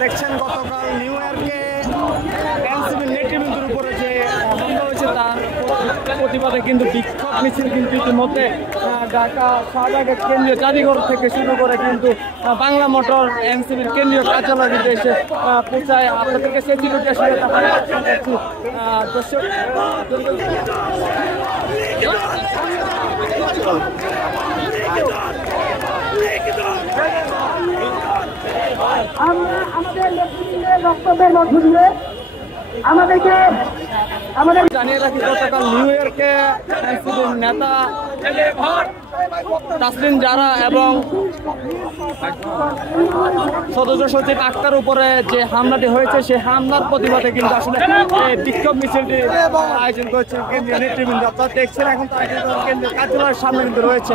দেখছেন গতকাল নিউ ইয়র্কে এনসিপি নেতৃবৃন্দের উপরে যে হামলা হয়েছে তার প্রতিবাদে কিন্তু বিক্ষোভ মিছিল কিন্তু ইতিমধ্যে ঢাকা শাহবাগের কেন্দ্রীয় জাদুঘর থেকে শুরু করে কিন্তু বাংলা মোটর এনসিপির কেন্দ্রীয় কার্যালয় কিন্তু এসে পৌঁছায়। আপনাদেরকে সেই চিত্রটি আসলে দর্শক আমরা আমাদের নেতৃত্বের বক্তব্যের মধ্য দিয়ে আমাদেরকে জানিয়ে রাখি গতকাল নিউ ইয়র্কে এনসিপির নেতা তাসলিম জারা এবং সদস্য সচিব আক্তার উপরে যে হামলাটি হয়েছে সেই হামলার প্রতিবাদে কিন্তু আসলে বিক্ষোভ মিছিলটি আয়োজন করেছে কেন্দ্রীয় নেতৃবৃন্দ। আপনারা দেখছেন এখন তারা কেন্দ্রীয় কার্যালয়ের সামনে কিন্তু রয়েছে।